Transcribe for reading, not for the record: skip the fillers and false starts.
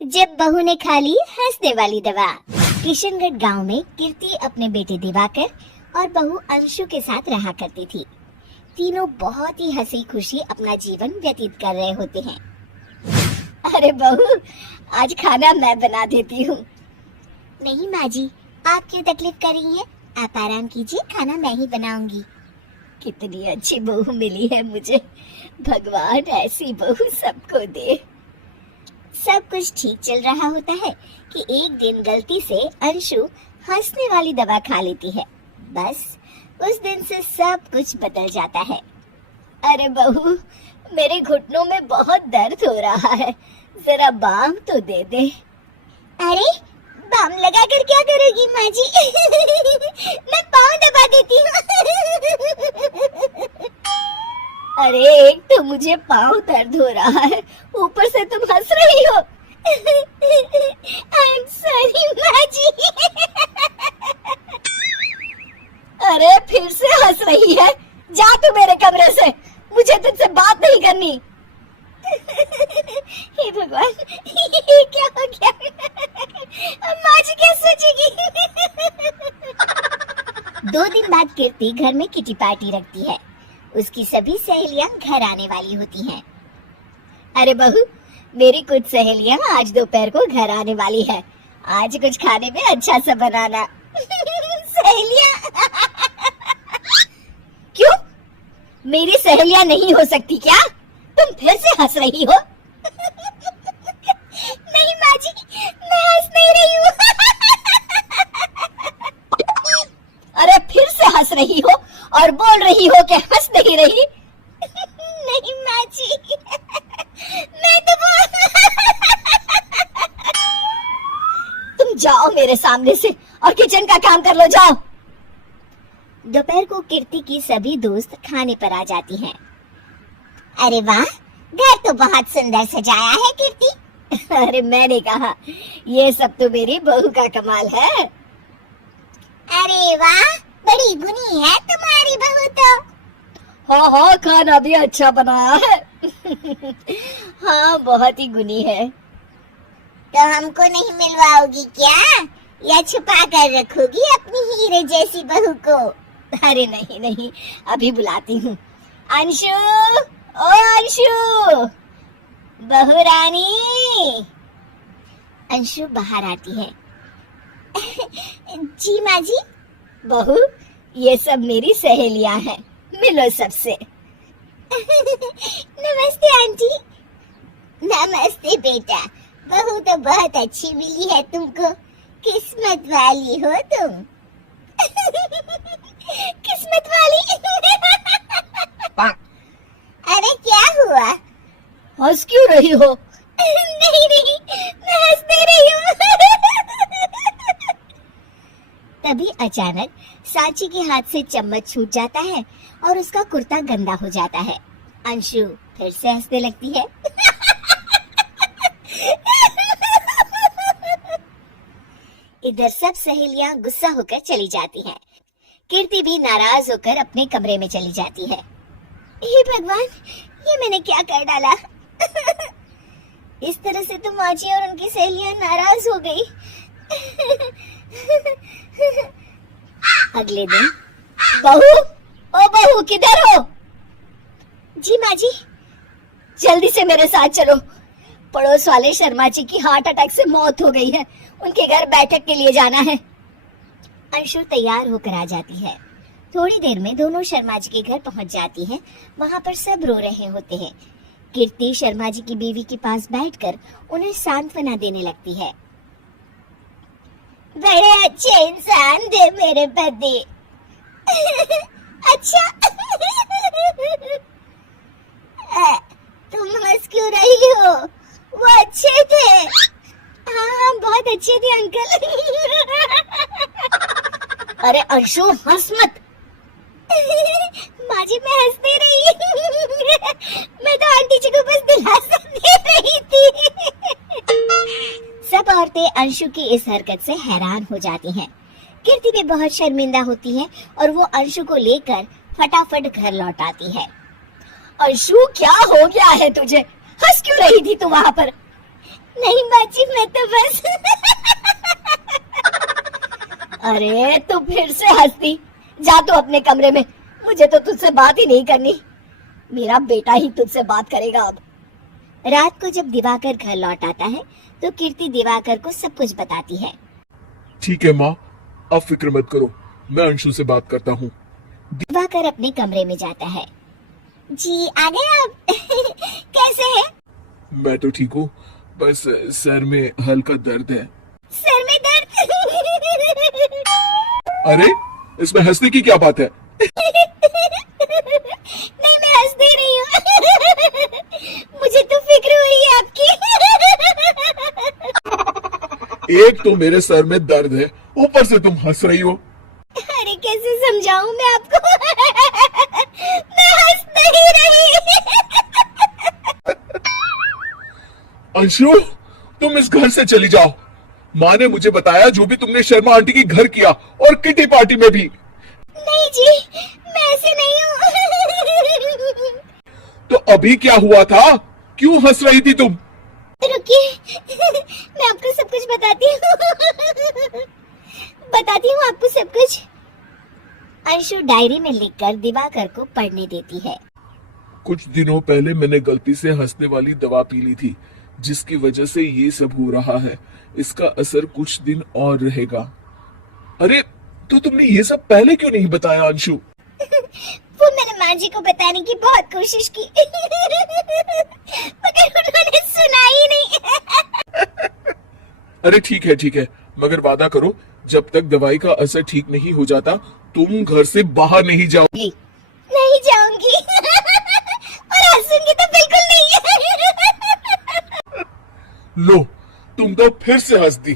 जब बहू ने खा ली हंसने वाली दवा। किशनगढ़ गांव में कीर्ति अपने बेटे दिवाकर और बहू अंशु के साथ रहा करती थी। तीनों बहुत ही हंसी खुशी अपना जीवन व्यतीत कर रहे होते हैं। अरे बहू, आज खाना मैं बना देती हूँ। नहीं माँ जी, आप क्यों तकलीफ कर रही हैं? आप आराम कीजिए, खाना मैं ही बनाऊंगी। कितनी अच्छी बहू मिली है मुझे। भगवान ऐसी बहू सबको दे। सब कुछ ठीक चल रहा होता है कि एक दिन गलती से अंशु हंसने वाली दवा खा लेती है। बस उस दिन से सब कुछ बदल जाता है। अरे बहू, मेरे घुटनों में बहुत दर्द हो रहा है, जरा बाम तो दे दे। अरे बाम लगा कर क्या करोगी माँ जी? मैं पाँव दबा देती हूँ। अरे एक तो मुझे पाँव दर्द हो रहा है, ऊपर से तुम हंस रही हो। I'm sorry माँ जी। अरे फिर से हंस रही है, जा तू मेरे कमरे से, मुझे तुझसे बात नहीं करनी। हे भगवान, ये क्या हो गया? माँ जी क्या सोचेगी? 2 दिन बाद कीर्ति घर में किटी पार्टी रखती है। उसकी सभी सहेलियां घर आने वाली होती हैं। अरे बहू, मेरी कुछ सहेलियां आज दोपहर को घर आने वाली है। आज कुछ खाने में अच्छा सा बनाना। सहेलियां? क्यों? मेरी सहेलियां नहीं हो सकती क्या? तुम फिर से हंस रही हो? नहीं माँ जी, मैं हंस नहीं रही हूँ। अरे फिर से हंस रही हो और बोल रही हो कि हंस नहीं रही। नहीं माँ जी, मैं तो तुम जाओ मेरे सामने से और किचन का काम कर लो, जाओ। दोपहर को कीर्ति की सभी दोस्त खाने पर आ जाती हैं। अरे वाह, घर तो बहुत सुंदर सजाया है कीर्ति। अरे मैंने कहा, ये सब तो मेरी बहू का कमाल है। अरे वाह, बड़ी गुनी है तुम्हारी बहू तो। हाँ हाँ, खाना भी अच्छा बनाया है। हाँ, बहुत ही गुनी है। तो हमको नहीं मिलवाओगी क्या, या छुपा कर रखोगी अपनी हीरे जैसी बहू को? अरे नहीं नहीं, अभी बुलाती हूँ। अंशु, ओ अंशु, बहू रानी। अंशु बाहर आती है। जी माँ जी। बहू, ये सब मेरी सहेलियां हैं, मिलो सबसे। नमस्ते आंटी। नमस्ते बेटा, बहू तो बहुत अच्छी मिली है तुमको, किस्मत वाली हो तुम। किस्मत वाली? अरे क्या हुआ? हंस क्यों रही हो? नहीं नहीं, मैं हंस नहीं रही हूँ। तभी अचानक सांची के हाथ से चम्मच छूट जाता है और उसका कुर्ता गंदा हो जाता है। अंशु फिर से हंसने लगती है। इधर सब सहेलियां गुस्सा होकर चली जाती हैं। कीर्ति भी नाराज होकर अपने कमरे में चली जाती है। हे भगवान, ये मैंने क्या कर डाला? इस तरह से तो माँ जी और उनकी सहेलियां नाराज हो गई। अगले दिन, बहू, ओ बहू, किधर हो? जी माँ जी। जल्दी से मेरे साथ चलो, पड़ोस वाले शर्मा जी की हार्ट अटैक से मौत हो गई है, उनके घर बैठक के लिए जाना है। अंशु तैयार होकर आ जाती है। थोड़ी देर में दोनों शर्मा जी के घर पहुंच जाती है। वहाँ पर सब रो रहे होते हैं। कीर्ति शर्मा जी की बीवी के पास बैठकर उन्हें सांत्वना देने लगती है। बड़े अच्छे इंसान थे मेरे पति। अच्छा, तुम हंस क्यों रही हो? वो अच्छे थे। हाँ, बहुत अच्छे थे अंकल। अरे अंशु, हंस मत। माँ जी, मैं हंस नहीं रही। मैं तो आंटी जी को बस दिलासा दे रही थी। सब औरतें अंशु की इस हरकत से हैरान हो जाती हैं। कीर्ति भी बहुत शर्मिंदा होती है और वो अंशु को लेकर फटाफट घर लौट आती है। अंशु, क्या हो गया है तुझे? हंस क्यों रही थी तू वहाँ पर? नहीं बाजी, मैं तो बस अरे तू फिर से हंसती। जा तू अपने कमरे में, मुझे तो तुझसे बात ही नहीं करनी। मेरा बेटा ही तुझसे बात करेगा अब। रात को जब दिवाकर घर लौट आता है तो कीर्ति दिवाकर को सब कुछ बताती है। ठीक है माँ, अब फिक्र मत करो, मैं अंशु से बात करता हूँ। दिवाकर अपने कमरे में जाता है। जी आ गए आप? कैसे हैं? मैं तो ठीक हूँ, बस सर में हल्का दर्द है। सर में दर्द? अरे इसमें हंसने की क्या बात है? नहीं मैं हंस दे रही हूँ। मुझे तो फिक्र हुई है आपकी। एक तो मेरे सर में दर्द है, ऊपर से तुम हंस रही हो। अरे कैसे समझाऊं मैं आपको? मैं हंस नहीं रही। अंशु, तुम इस घर से चली जाओ। माँ ने मुझे बताया जो भी तुमने शर्मा आंटी की घर किया, और किटी पार्टी में भी। नहीं जी, मैं ऐसे नहीं हूँ। तो अभी क्या हुआ था? क्यों हंस रही थी तुम? रुकिए, मैं आपको सब कुछ बताती हूँ। बताती हूँ आपको सब कुछ। अंशु डायरी में लिखकर दिवाकर को पढ़ने देती है। कुछ दिनों पहले मैंने गलती से हंसने वाली दवा पी ली थी, जिसकी वजह से ये सब हो रहा है। इसका असर कुछ दिन और रहेगा। अरे तो तुमने ये सब पहले क्यों नहीं बताया अंशु? वो मैंने माँ जी को बताने की बहुत कोशिश की, मगर उन्होंने सुना ही नहीं। अरे ठीक है, मगर वादा करो, जब तक दवाई का असर ठीक नहीं हो जाता तुम घर से बाहर नहीं जाओगी। नहीं जाऊंगी, और हंसूंगी तो बिल्कुल नहीं। लो, तुम तो फिर से हंस दी।